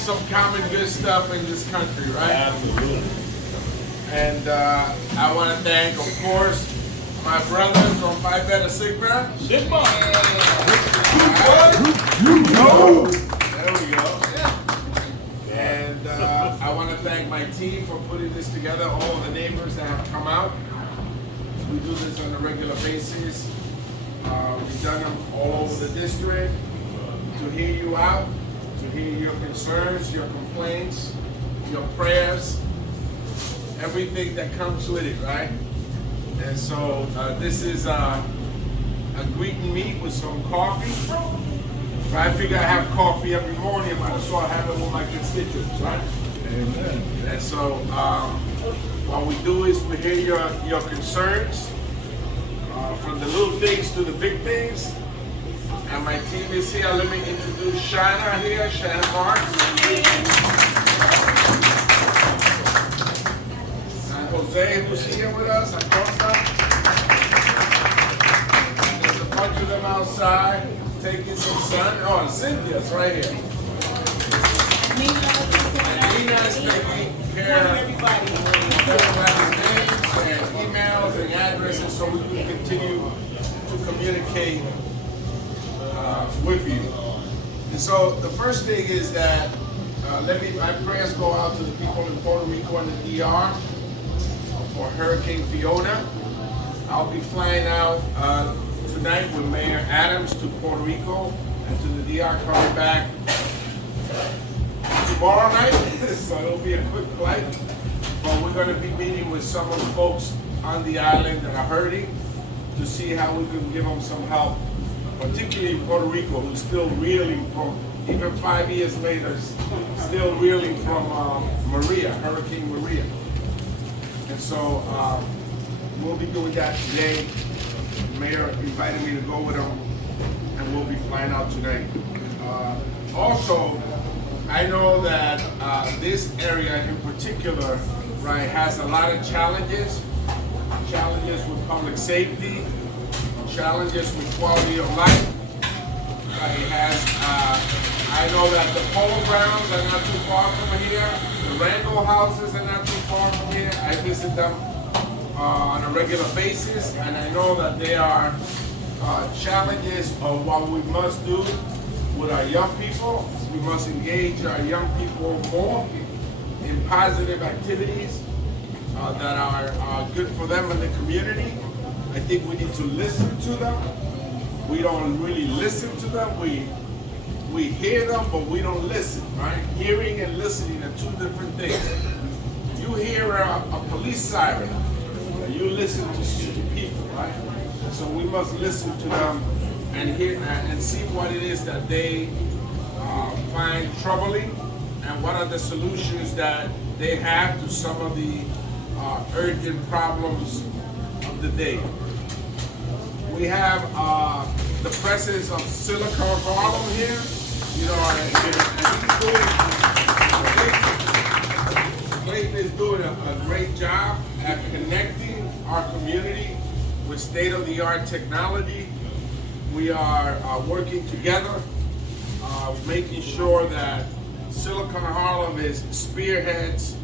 some common good stuff in this country, right? Absolutely. And I want to thank, of course, my brothers from Phi Beta Sigma. Sigma. There we go. And I want to thank my team for putting this together, all the neighbors that have come out. We do this on a regular basis. We've done them all over the district to hear you out, to hear your concerns, your complaints, your prayers, everything that comes with it, right? And so this is a greet and meet with some coffee. I figure I have coffee every morning, but I saw I have it with my constituents, right? Amen. And so what we do is we hear your concerns, from the little things to the big things. And my team is here. Let me introduce Shana here, Shana Marks. And Jose, who's here with us, Acosta. There's a bunch of them outside taking some sun. Oh, and Cynthia's right here. And Nina's taking care of everybody's names and emails and addresses so we can continue to communicate with you. And so the first thing is that my prayers go out to the people in Puerto Rico and the DR for Hurricane Fiona. I'll be flying out tonight with Mayor Adams to Puerto Rico and to the DR, coming back tomorrow night. So it'll be a quick flight. But we're going to be meeting with some of the folks on the island that are hurting to see how we can give them some help, particularly Puerto Rico, who's still reeling from, even 5 years later, still reeling from Maria, Hurricane Maria. And so we'll be doing that today. The mayor invited me to go with him, and we'll be flying out tonight. Also, I know that this area in particular, right, has a lot of challenges with public safety, challenges with quality of life. It has, I know that the polo grounds are not too far from here. The Randall houses are not too far from here. I visit them on a regular basis, and I know that there are challenges of what we must do with our young people. We must engage our young people more in positive activities that are good for them in the community. I think we need to listen to them. We don't really listen to them. We hear them, but we don't listen, right? Hearing and listening are two different things. You hear a police siren, you listen to people, right? So we must listen to them and hear and see what it is that they find troubling and what are the solutions that they have to some of the urgent problems of the day. We have the presence of Silicon Harlem here, you know, and Clayton is doing a great job at connecting our community with state-of-the-art technology. We are working together, making sure that Silicon Harlem spearheads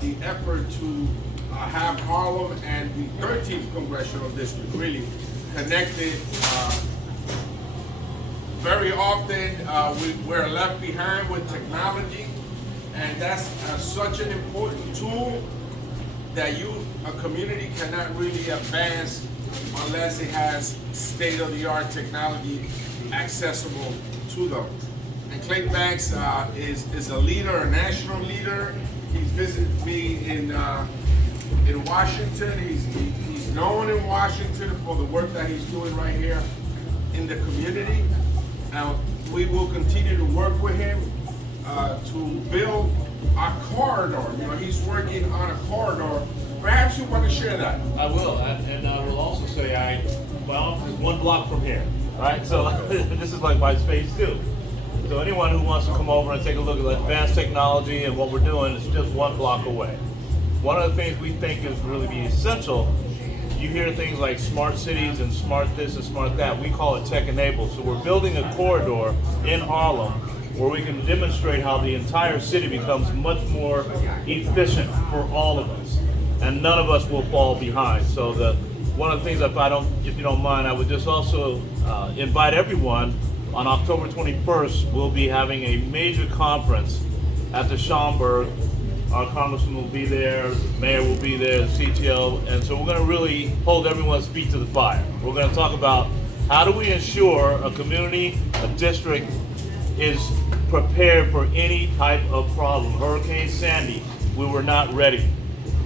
the effort to have Harlem and the 13th Congressional District really connected. Very often we're left behind with technology, and that's such an important tool that a community cannot really advance unless it has state-of-the-art technology accessible to them. And Clayton Banks is a leader, a national leader. He's visited me in Washington. He's known in Washington for the work that he's doing right here in the community. Now, we will continue to work with him to build a corridor. You know, he's working on a corridor. Perhaps you want to share that. I will, and I will also say my office is 1 block from here, right? So this is like my space too. So anyone who wants to come over and take a look at advanced technology and what we're doing is just 1 block away. One of the things we think is really be essential, you hear things like smart cities and smart this and smart that. We call it tech enabled. So we're building a corridor in Harlem where we can demonstrate how the entire city becomes much more efficient for all of us, and none of us will fall behind. So one of the things, if you don't mind, I would just also invite everyone. On October 21st, we'll be having a major conference at the Schaumburg. Our congressman will be there, the mayor will be there, the CTO, and so we're going to really hold everyone's feet to the fire. We're going to talk about how do we ensure a community, a district is prepared for any type of problem. Hurricane Sandy, we were not ready.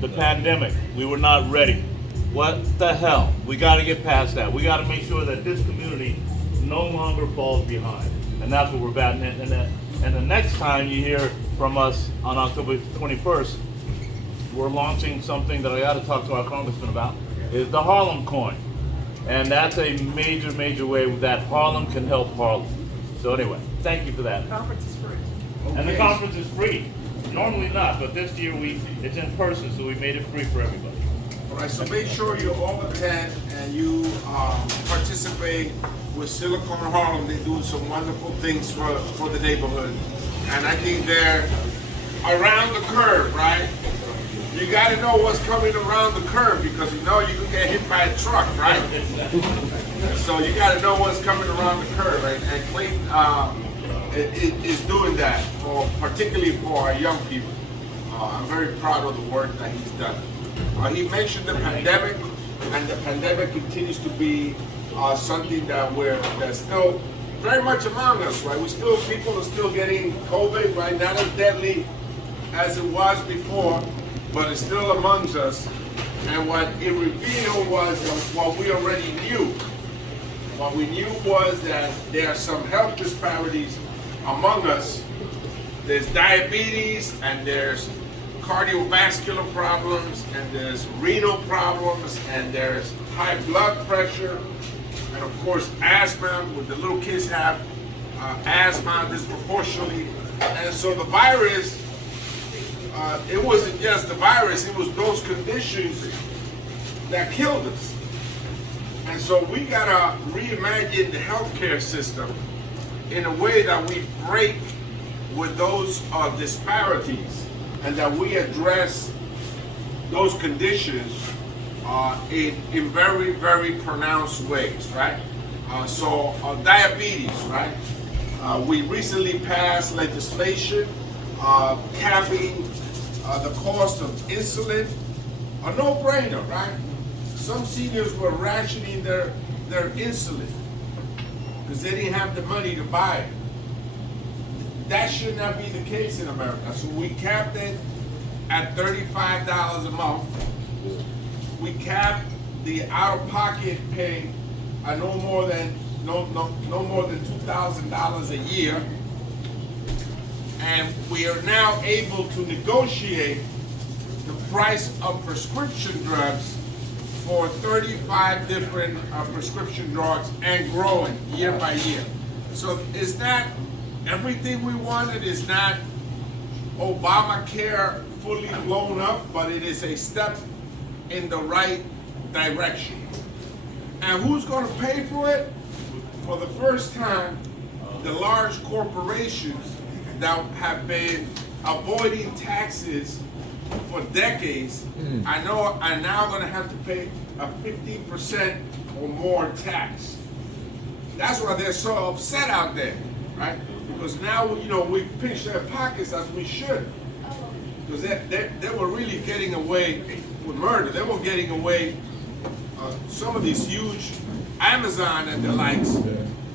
The pandemic, we were not ready. What the hell? We got to get past that. We got to make sure that this community no longer falls behind, and that's what we're batting at. And the next time you hear from us on October 21st, we're launching something that I got to talk to our congressman about, is the Harlem coin. And that's a major, major way that Harlem can help Harlem. So anyway, thank you for that. The conference is free. And the conference is free. Normally not, but this year it's in person, so we made it free for everybody. All right, so make sure you all attend and you participate with Silicon Harlem. They're doing some wonderful things for the neighborhood. And I think they're around the curve, right? You got to know what's coming around the curve because you know you can get hit by a truck, right? So you got to know what's coming around the curve, right? And Clayton is doing that, particularly for our young people. I'm very proud of the work that he's done. He mentioned the pandemic, and the pandemic continues to be something that's still very much among us, right? People are still getting COVID, right? Not as deadly as it was before, but it's still amongst us. And what it revealed was what we already knew. What we knew was that there are some health disparities among us. There's diabetes, and there's cardiovascular problems, and there's renal problems, and there's high blood pressure, and of course asthma, with the little kids have asthma disproportionately. And so the virus, it wasn't just the virus, it was those conditions that killed us. And so we gotta reimagine the healthcare system in a way that we break with those disparities, and that we address those conditions in very, very pronounced ways, right? So diabetes, right? We recently passed legislation capping the cost of insulin. A no-brainer, right? Some seniors were rationing their insulin because they didn't have the money to buy it. That should not be the case in America. So we capped it at $35 a month. We capped the out-of-pocket pay at no more than $2,000 a year. And we are now able to negotiate the price of prescription drugs for 35 different prescription drugs and growing year by year. So it's not everything we wanted, is not Obamacare fully blown up, but it is a step in the right direction. And who's going to pay for it? For the first time, the large corporations that have been avoiding taxes for decades are now going to have to pay a 15% or more tax. That's why they're so upset out there, right? Because now, we pinch their pockets as we should. Because they were really getting away with murder. They were getting away, some of these huge Amazon and the likes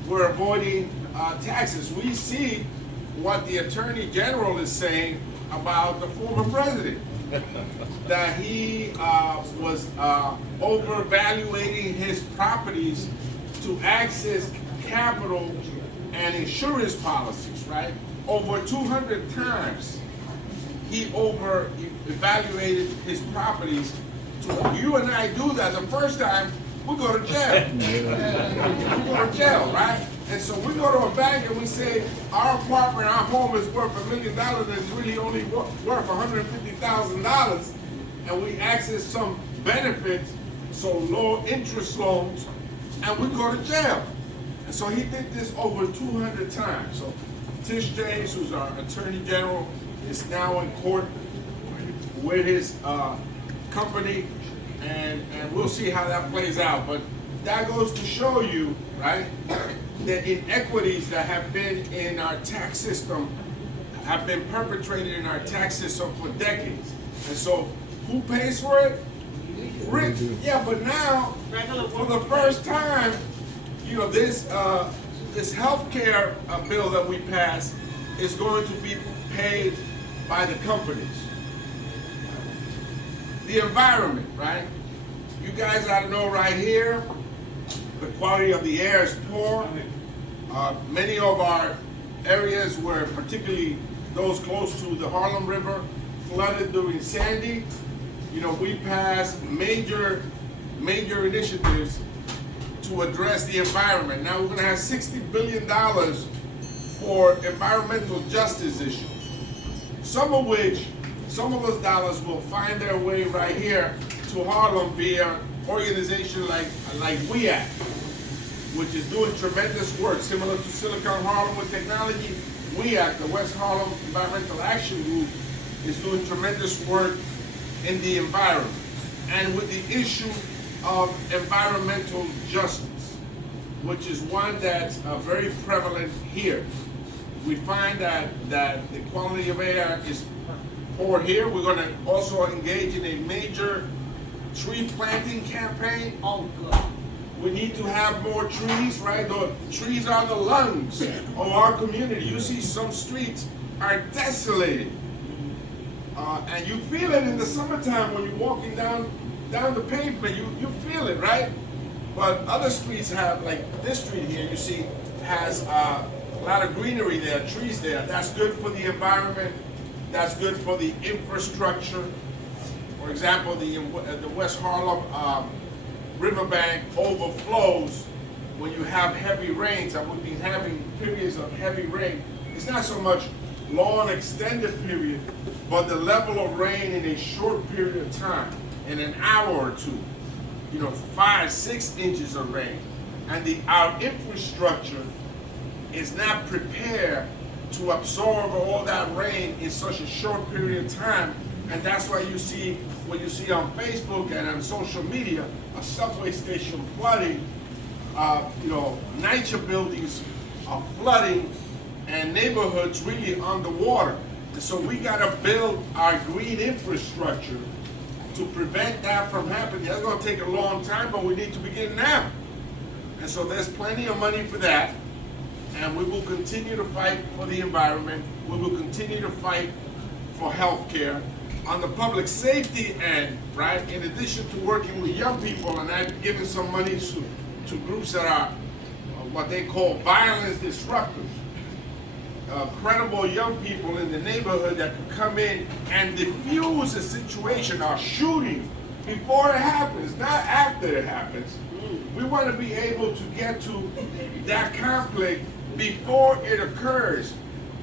were avoiding taxes. We see what the Attorney General is saying about the former president. That he was overvaluating his properties to access capital and insurance policies, right? Over 200 times he over-evaluated his properties. You and I do that the first time, we go to jail. We go to jail, right? And so we go to a bank and we say, our apartment, our home is worth $1 million and it's really only worth $150,000. And we access some benefits, so low interest loans, and we go to jail. And so he did this over 200 times. So Tish James, who's our Attorney General, is now in court with his company, and we'll see how that plays out. But that goes to show you, right, the inequities that have been in our tax system have been perpetrated in our tax system for decades. And so, who pays for it? Rich. Yeah, but now, for the first time, you know, this health care bill that we passed is going to be paid by the companies. The environment, right? You guys ought to know right here, the quality of the air is poor. Many of our areas were, particularly those close to the Harlem River, flooded during Sandy. You know, we passed major initiatives to address the environment. Now we're gonna have $60 billion for environmental justice issues. Some of those dollars will find their way right here to Harlem via organizations like WEAC, which is doing tremendous work, similar to Silicon Harlem with technology. WEAC, the West Harlem Environmental Action Group, is doing tremendous work in the environment and with the issue of environmental justice, which is one that's very prevalent here. We find that the quality of air is poor here. We're going to also engage in a major tree planting campaign. Oh, good. We need to have more trees, right? The trees are the lungs of our community. You see some streets are desolated. And you feel it in the summertime when you're walking down the pavement. You feel it, right? But other streets have, like this street here, you see, has a lot of greenery there, trees there. That's good for the environment. That's good for the infrastructure. For example, the West Harlem riverbank overflows when you have heavy rains, and we've been having periods of heavy rain. It's not so much long extended period, but the level of rain in a short period of time, in an hour or two, you know, 5-6 inches of rain. And our infrastructure is not prepared to absorb all that rain in such a short period of time. And that's why you see, what you see on Facebook and on social media, a subway station flooding, you know, NYCHA buildings are flooding, and neighborhoods really underwater. And so we gotta build our green infrastructure to prevent that from happening. That's gonna take a long time, but we need to begin now. And so there's plenty of money for that. And we will continue to fight for the environment. We will continue to fight for health care. On the public safety end, right, in addition to working with young people, and I've given some money to groups that are what they call violence disruptors, credible young people in the neighborhood that can come in and diffuse a situation or shooting before it happens, not after it happens. We want to be able to get to that conflict before it occurs.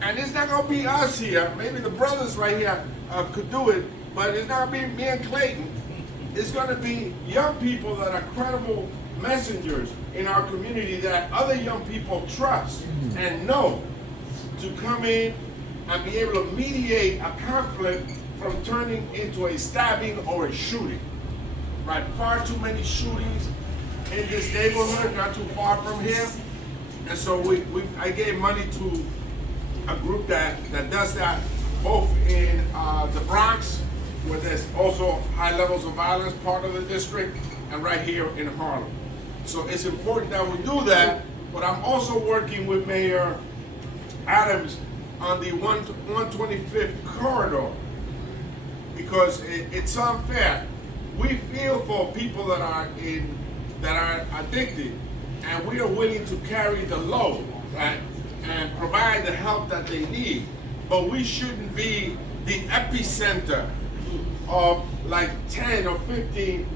And it's not going to be us here. Maybe the brothers right here could do it, but it's not going to be me and Clayton. It's going to be young people that are credible messengers in our community that other young people trust and know, to come in and be able to mediate a conflict from turning into a stabbing or a shooting. Right? Far too many shootings in this neighborhood, not too far from here. And so I gave money to a group that does that, both in the Bronx, where there's also high levels of violence, part of the district, and right here in Harlem. So it's important that we do that, but I'm also working with Mayor Adams on the 125th corridor, because it's unfair. We feel for people that are addicted, and we are willing to carry the load, right, and provide the help that they need. But we shouldn't be the epicenter of like 10 or 15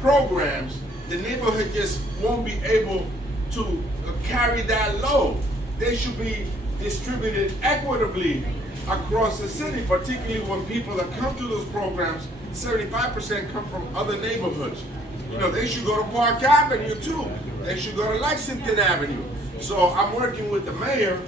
programs. The neighborhood just won't be able to carry that load. They should be distributed equitably across the city, particularly when people that come to those programs, 75% come from other neighborhoods. You know, they should go to Park Avenue too. They should go to Lexington Avenue. So I'm working with the mayor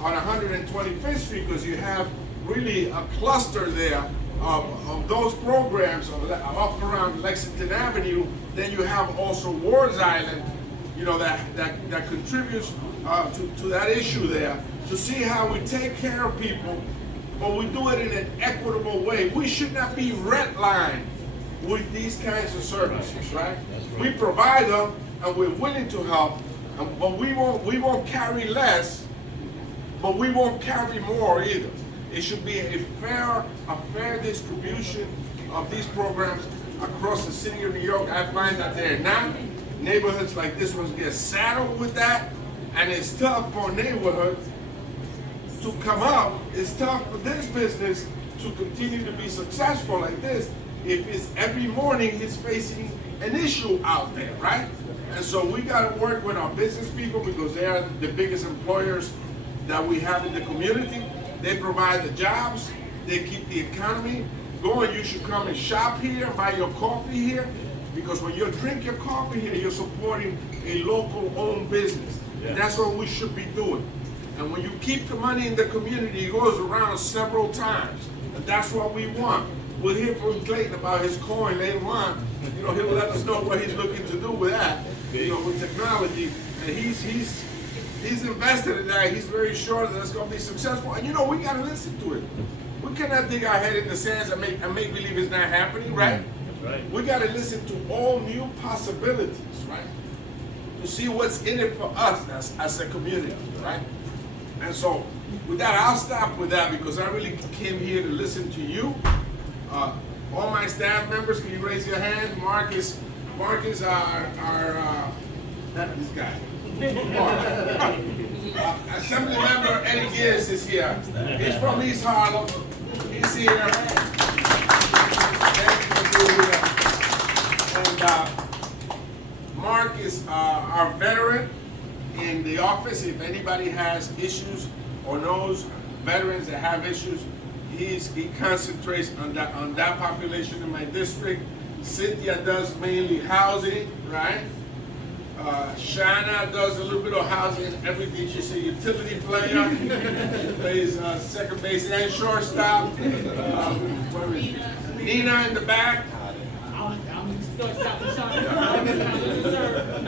on 125th Street, because you have really a cluster there of those programs up around Lexington Avenue. Then you have also Ward's Island, you know, that contributes to that issue there, to see how we take care of people, but we do it in an equitable way. We should not be redlined with these kinds of services, right? We provide them and we're willing to help, but we won't carry less, but we won't carry more either. It should be a fair distribution of these programs across the city of New York. I find that they're not. Neighborhoods like this ones get saddled with that, and it's tough for neighborhoods to come up. It's tough for this business to continue to be successful like this if it's every morning he's facing an issue out there, right? And so we got to work with our business people, because they are the biggest employers that we have in the community. They provide the jobs, they keep the economy going. You should come and shop here, buy your coffee here, because when you drink your coffee here, you're supporting a local owned business. Yeah. And that's what we should be doing. And when you keep the money in the community, it goes around several times. And that's what we want. We'll hear from Clayton about his coin later on. You know, he'll let us know what he's looking to do with that, you know, with technology. And he's invested in that. He's very sure that it's going to be successful. And you know, we got to listen to it. We cannot dig our head in the sands and make believe it's not happening, right? That's right. We got to listen to all new possibilities, right? To see what's in it for us as a community, right? And so, with that, I'll stop with that, because I really came here to listen to you. All my staff members, can you raise your hand? Marcus, our this guy. Assembly member Eddie Gibbs is here. He's from East Harlem. He's here. Thank you for being here. And Mark is our veteran in the office. If anybody has issues or knows veterans that have issues, he concentrates on that population in my district. Cynthia does mainly housing, right? Shana does a little bit of housing and everything. She's a utility player. She plays second base and shortstop. Nina in the back.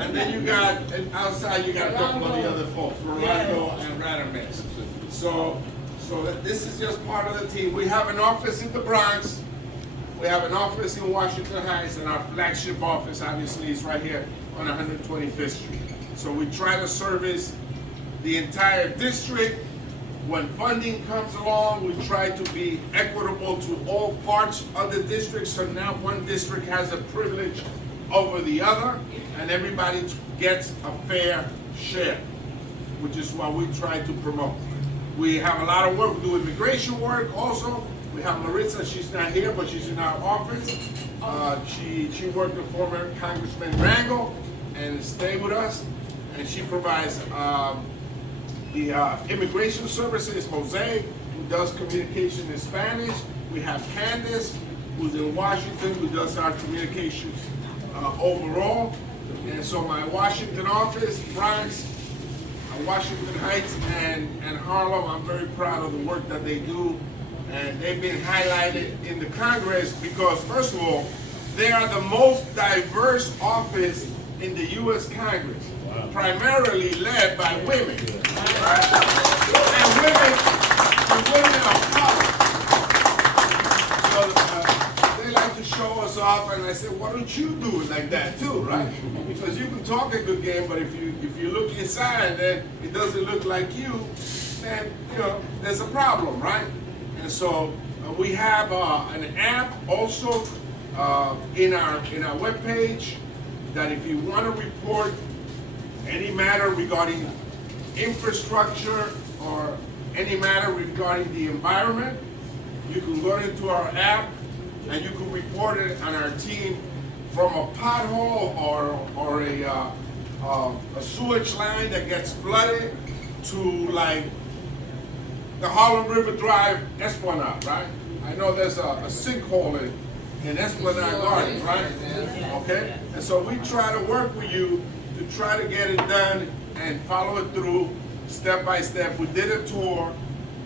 And then you got, outside you got a couple of the other folks, Rolando and Radames. So this is just part of the team. We have an office in the Bronx. We have an office in Washington Heights, and our flagship office, obviously, is right here on 125th Street. So we try to service the entire district. When funding comes along, we try to be equitable to all parts of the district, so now one district has a privilege over the other, and everybody gets a fair share, which is what we try to promote. We have a lot of work. We do immigration work also. We have Maritza, she's not here, but she's in our office. She worked with former Congressman Rangel and stayed with us, and she provides the immigration services. Jose, who does communication in Spanish. We have Candace, who's in Washington, who does our communications overall. And so my Washington office, Bronx, Washington Heights, and Harlem, I'm very proud of the work that they do. And they've been highlighted in the Congress because, first of all, they are the most diverse office in the U.S. Congress, primarily led by women, right? And women of color. So they like to show us off, and I said, why don't you do it like that too, right? Because you can talk a good game, but if you look inside and it doesn't look like you, then there's a problem, right? And so we have an app also in our webpage that if you want to report any matter regarding infrastructure or any matter regarding the environment, you can go into our app and you can report it on our team, from a pothole or a sewage line that gets flooded to like the Harlem River Drive Esplanade, right? I know there's a sinkhole in Esplanade Garden, right? Okay? And so we try to work with you to try to get it done and follow it through step by step. We did a tour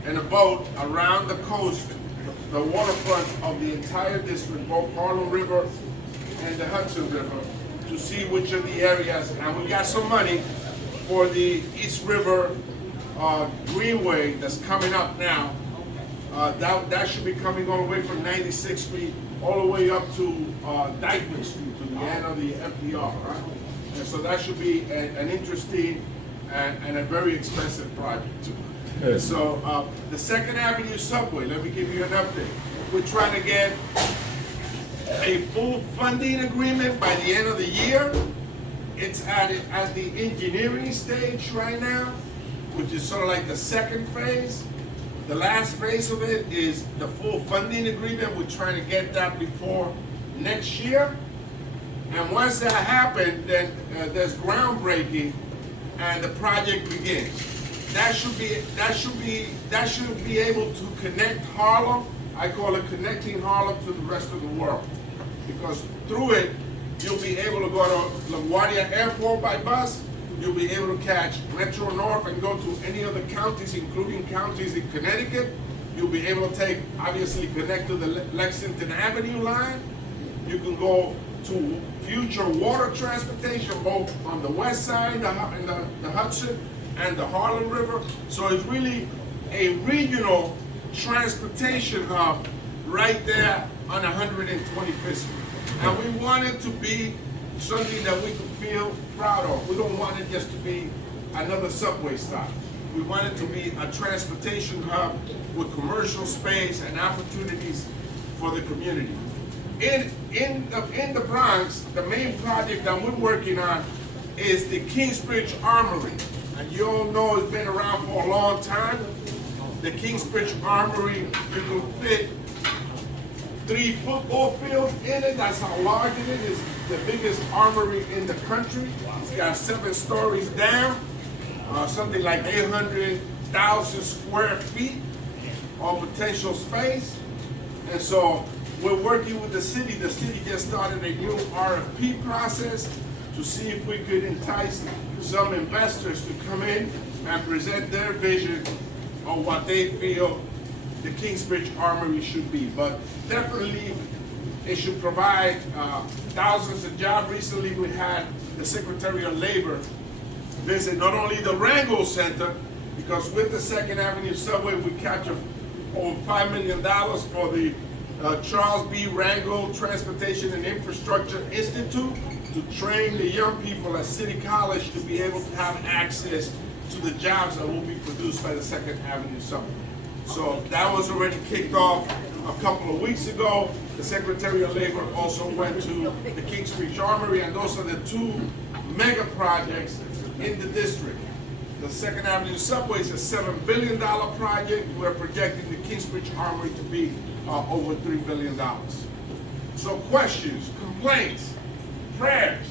in a boat around the coast, the waterfront of the entire district, both Harlem River and the Hudson River, to see which of the areas, and we got some money for the East River Greenway that's coming up now. That should be coming all the way from 96th Street all the way up to Dyckman Street, to the end of the FDR, right? And so that should be an interesting and a very expensive project too. Good. So the 2nd Avenue subway, let me give you an update. We're trying to get a full funding agreement by the end of the year. It's at the engineering stage right now, which is sort of like the 2nd phase. The last phase of it is the full funding agreement. We're trying to get that before next year. And once that happens, then there's groundbreaking and the project begins. That should be able to connect Harlem. I call it connecting Harlem to the rest of the world. Because through it, you'll be able to go to LaGuardia Airport by bus. You'll be able to catch Metro North and go to any other counties, including counties in Connecticut. You'll be able to obviously connect to the Lexington Avenue line. You can go to future water transportation, both on the west side, the Hudson, and the Harlem River. So it's really a regional transportation hub right there on 125th Street. And we want it to be something that we can feel proud of. We don't want it just to be another subway stop. We want it to be a transportation hub with commercial space and opportunities for the community. In the Bronx, the main project that we're working on is the Kingsbridge Armory. And you all know it's been around for a long time. The Kingsbridge Armory, you can fit 3 football fields in it. That's how large it is. It's the biggest armory in the country. It's got 7 stories down, something like 800,000 square feet of potential space. And so we're working with the city. The city just started a new RFP process to see if we could entice some investors to come in and present their vision of what they feel the Kingsbridge Armory should be. But definitely it should provide thousands of jobs. Recently we had the Secretary of Labor visit not only the Rangel Center, because with the 2nd Avenue subway we captured over $5 million for the Charles B. Rangel Transportation and Infrastructure Institute to train the young people at City College to be able to have access to the jobs that will be produced by the 2nd Avenue subway. So that was already kicked off a couple of weeks ago. The Secretary of Labor also went to the Kingsbridge Armory, and those are the 2 mega projects in the district. The 2nd Avenue subway is a $7 billion project. We're projecting the Kingsbridge Armory to be over $3 billion. So questions, complaints, prayers,